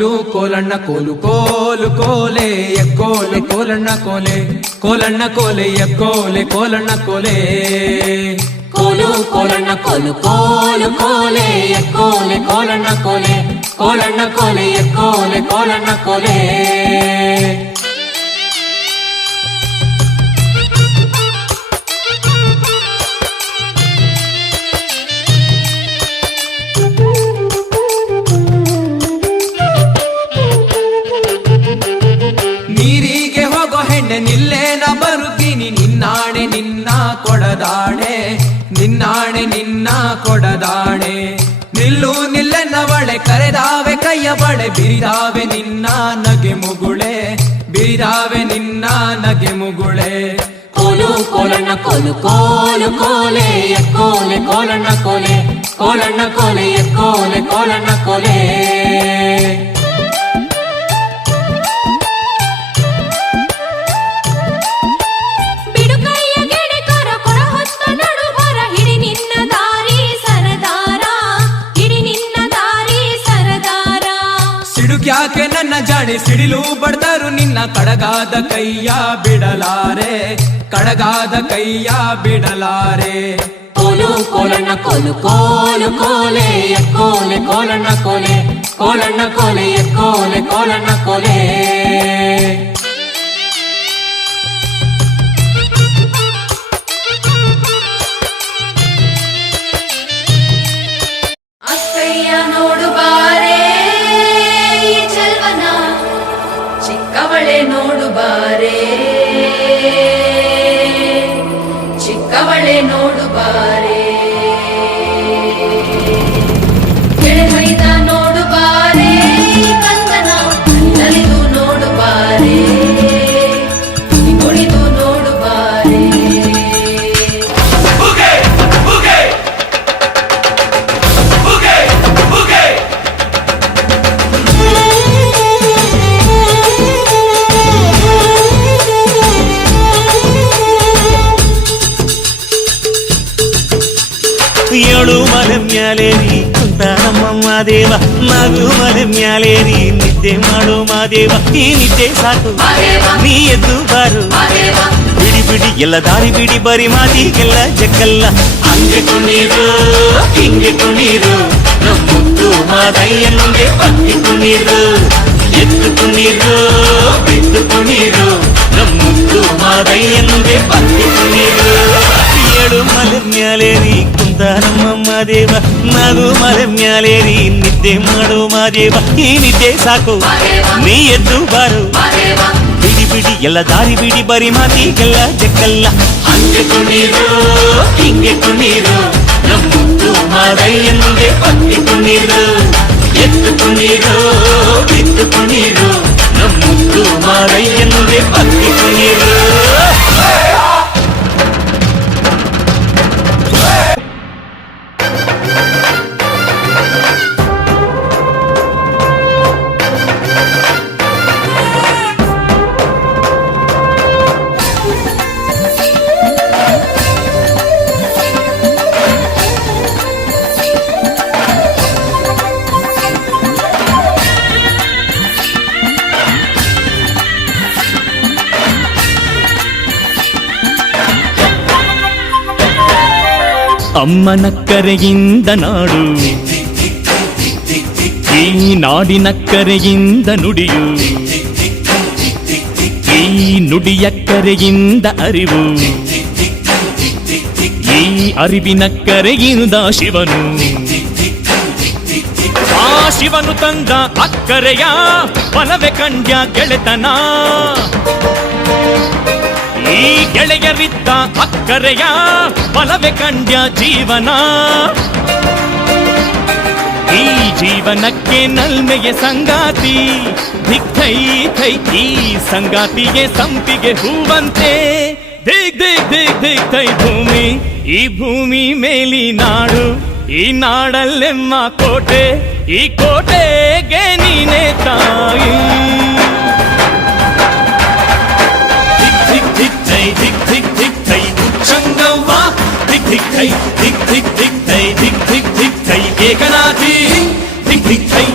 ಕೋಲು ಕೋಲಣ್ಣ ಕೋಲು ಕೋಲು ಕೋಲೆ ಎಕ್ಕೋಲೆ ಕೋಲಣ್ಣ ಕೋಲೆ ಕೋಲಣ್ಣ ಕೋಲೆ ಎಕ್ಕೋಲೆ ಕೋಲಣ್ಣ ಕೋಲೆ ಕೋಲು ಕೋಲಣ್ಣ ಕೋಲು ಕೋಲು ಕೋಲೆ ಎಕ್ಕೋಲೆ ಕೋಲಣ್ಣ ಕೋಲೆ ಕೋಲಣ್ಣ ಕೋಲೆ ಎಕ್ಕೋಲೆ ಕೋಲಣ್ಣ ಕೋಲೆ ನೀರಿಗೆ ಹೋಗೋ ಹೆಣ್ಣೆ ನಿಲ್ಲೇನ ಬರುತ್ತೀನಿ ನಿನ್ನಾಣೆ ನಿನ್ನ ಕೊಡದಾಣೆ ನಿನ್ನಾಣೆ ನಿನ್ನ ಕೊಡದಾಣೆ ನಿಲ್ಲು ನಿಲ್ಲೆನ್ನವಳೆ ಕರೆದಾವೆ ಕೈಯ ಬಳೆ ಬಿರಿದಾವೆ ನಿನ್ನ ನಗೆ ಮುಗುಳೆ ಬಿರಿದಾವೆ ನಿನ್ನ ನಗೆ ಮುಗುಳೆ ಕೋಲು ಕೋಲಣ್ಣ ಕೋಲು ಕೋಲು ಕೋಲೆ ಎಕ್ಕೋಲೆ ಕೋಲಣ್ಣ ಕೋಲೆ ಕೋಲಣ್ಣ ಕೋಲೆ ಎಕ್ಕೋಲೆ ಕೋಲಣ್ಣ ಕೋಲೆ ಯಾಕೆ ನನ್ನ ಜಾಣೆ ಸಿಡಿಲು ಬಡ್ದರು ನಿನ್ನ ಕಡಗಾದ ಕೈಯ ಬಿಡಲಾರೆ ಕಡಗಾದ ಕೈಯ ಬಿಡಲಾರೆ ಕೋಲು ಕೋಲಣ್ಣ ಕೋಲು ಕೋಲು ಕೋಲೆ ಎಕ್ಕೋಲೆ ಕೋಲಣ್ಣ ಕೋಲೆ ಕೋಲಣ್ಣ ಕೋಲೆ ಎಕ್ಕೋಲೆ ಕೋಲಣ್ಣ ಕೋಲೆ ಅಕ್ಕಯ್ಯ ನೋಡು ಬಾರೆ ಚಿಕ್ಕವಳೆ ನೋಡು ಬಾರೆ ಚಿಕ್ಕವಳೆ ನೋಡು ಬಾರೆ ಕೆಳಮೈದ ನೋಡು ಬಾರೆ ಕಂದನ ನಲಿದು ನೋಡು ಬಾರೆ ಕುಣಿದು ನೋಡು ಬಾರೆ ಏಳು ಮಲೆ ಮ್ಯಾಲೇರಿ ಕುಂತ ನಮ್ಮಮ್ಮ ದೇವ ನಗು ಮಲೆ ಮ್ಯಾಲೇರಿ ನಿದ್ದೆ ಮಾಡು ಮಾದೇವ ಈ ನಿದ್ದೆ ಸಾಕು ನೀ ಎದ್ದು ಬಾರು ಬಿಡಿ ಬಿಡಿ ಎಲ್ಲ ದಾರಿ ಬಿಡಿ ಬರಿ ಮಾತಿಗೆಲ್ಲ ಜಕ್ಕಲ್ಲ ಹಂಗೆ ಕುಣೀರು ಹಿಂಗೆ ಕುಣೀರು ನಮ್ಮುತ್ತು ಮಾದಯ್ಯನಿಗೆ ಪಕ್ಕಿ ಕುಣೀರು ಎದ್ದು ಕುಣೀರು ಬಿದ್ದು ಕುಣೀರು ನಮ್ಮುತ್ತು ಮಾದಯ್ಯನಿಗೆ ಪಕ್ಕಿ ಕುಣೀರು ಏಳು ಮಲೆ ಮ್ಯಾಲೇರಿ ಕುಂತ ನಮ್ಮಮ್ಮ ದೇವ ನಗು ಮಲೆ ಮ್ಯಾಲೇರಿ ನಿದ್ದೆ ಮಾಡು ಮಾದೇವ ಈ ನಿದ್ದೆ ಸಾಕು ನೀ ಎದ್ದು ಬಾರು ಬಿಡಿ ಬಿಡಿ ಎಲ್ಲ ದಾರಿ ಬಿಡಿ ಬರಿ ಮಾತಿಗೆಲ್ಲ ಜಕ್ಕಲ್ಲ ಹಂಗೆ ಕುಣೀರು ಹಿಂಗೆ ಕುಣೀರು ನಮ್ಮುತ್ತು ಮಾದಯ್ಯನಿಗೆ ಪಕ್ಕಿ ಕುಣೀರು ಎದ್ದು ಕುಣೀರು ಬಿದ್ದು ಕುಣೀರು ನಮ್ಮುತ್ತು ಮಾದಯ್ಯನಿಗೆ ಪಕ್ಕಿ ಕುಣೀರು ಅಮ್ಮನ ಕರೆಯಿಂದ ನಾಡು ಈ ನಾಡಿನ ಕರೆಯಿಂದ ನುಡಿಯು ಈ ನುಡಿಯ ಕರೆಯಿಂದ ಅರಿವು ಈ ಅರಿವಿನ ಕರೆಯಿಂದ ಶಿವನು ಆ ಶಿವನು ತಂದ ಅಕ್ಕರೆಯ ಬಲವೆ ಕಂಡ್ಯ ಗೆಳೆತನ ಈ ಗೆಳೆಯರಿದ್ದ ಅಕ್ಕರೆಯ ಬಲವೆ ಕಂಡ್ಯ ಜೀವನ ಈ ಜೀವನಕ್ಕೆ ನಲ್ಮೆಯ ಸಂಗಾತಿ ದಿಕ್ ಥೈ ಥೈ ಈ ಸಂಗಾತಿಗೆ ಸಂಪಿಗೆ ಹೂವಂತೆ ದಿಗ್ ದಿಗ್ ದಿಗ್ ದಿಗ್ ಥೈ ಭೂಮಿ ಈ ಭೂಮಿ ಮೇಲಿ ನಾಡು ಈ ನಾಡಲ್ಲೆಮ್ಮ ಕೋಟೆ ಈ ಕೋಟೆಗೆ ನೀನೆ ತಾಯಿ ಧಿಕ್ ಧಿಕ್ ಧಿಕ್ ಥೈ ಉಚ್ಚಂಗವ್ವ ಧಿಕ್ ಧಿಕ್ ಥೈ ಧಿಕ್ ಧಿಕ್ ಧಿಕ್ ಥೈ ಧಿಕ್ ಧಿಕ್ ಧಿಕ್ ಥೈ ಏಕನಾಥಿ ಧಿಕ್ ಧಿಕ್ ಥೈ